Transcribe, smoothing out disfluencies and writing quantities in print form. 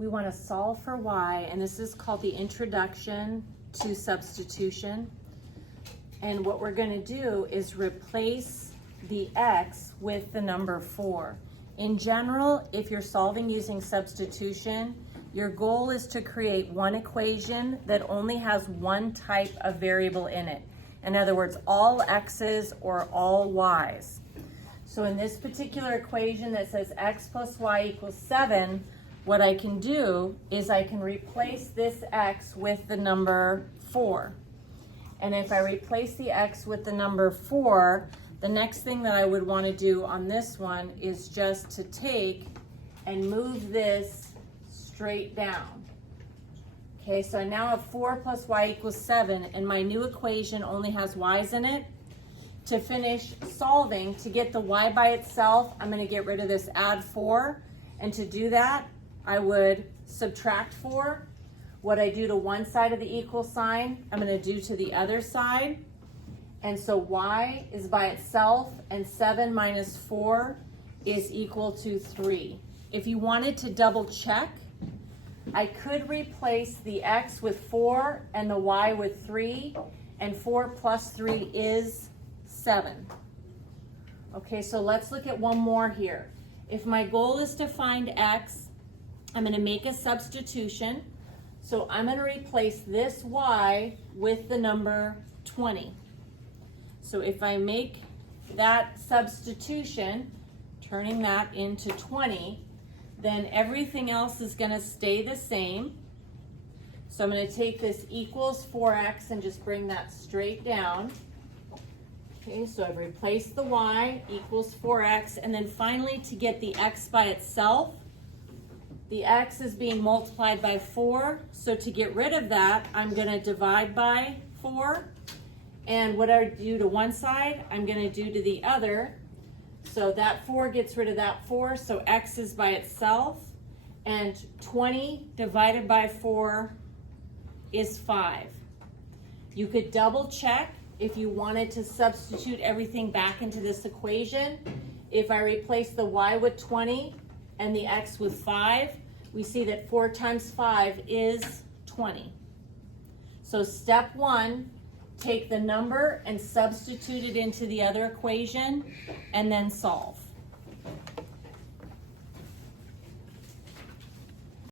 we want to solve for y, and this is called the introduction to substitution. And what we're going to do is replace the x with the number 4. In general, if you're solving using substitution, your goal is to create one equation that only has one type of variable in it. In other words, all x's or all y's. So in this particular equation that says x plus y equals 7, what I can do is I can replace this x with the number 4. And if I replace the x with the number 4, the next thing that I would want to do on this one is just to take and move this straight down. Okay, so I now have 4 plus y equals 7, and my new equation only has y's in it. To finish solving, to get the y by itself, I'm going to get rid of this add 4. And to do that, I would subtract 4. What I do to one side of the equal sign, I'm going to do to the other side. And so y is by itself, and 7 minus 4 is equal to 3. If you wanted to double check, I could replace the x with 4 and the y with 3, and 4 plus 3 is 7. Okay, so let's look at one more here. If my goal is to find x, I'm going to make a substitution. So I'm going to replace this y with the number 20. So if I make that substitution, turning that into 20, then everything else is going to stay the same. So I'm going to take this equals 4x and just bring that straight down. Okay, so I've replaced the y equals 4x, and then finally to get the x by itself, the x is being multiplied by 4, so to get rid of that, I'm going to divide by 4, and what I do to one side, I'm going to do to the other. So that 4 gets rid of that 4, so x is by itself, and 20 divided by 4 is 5. You could double check if you wanted to substitute everything back into this equation. If I replace the y with 20 and the x with 5, we see that 4 times 5 is 20. So step 1, take the number and substitute it into the other equation, and then solve.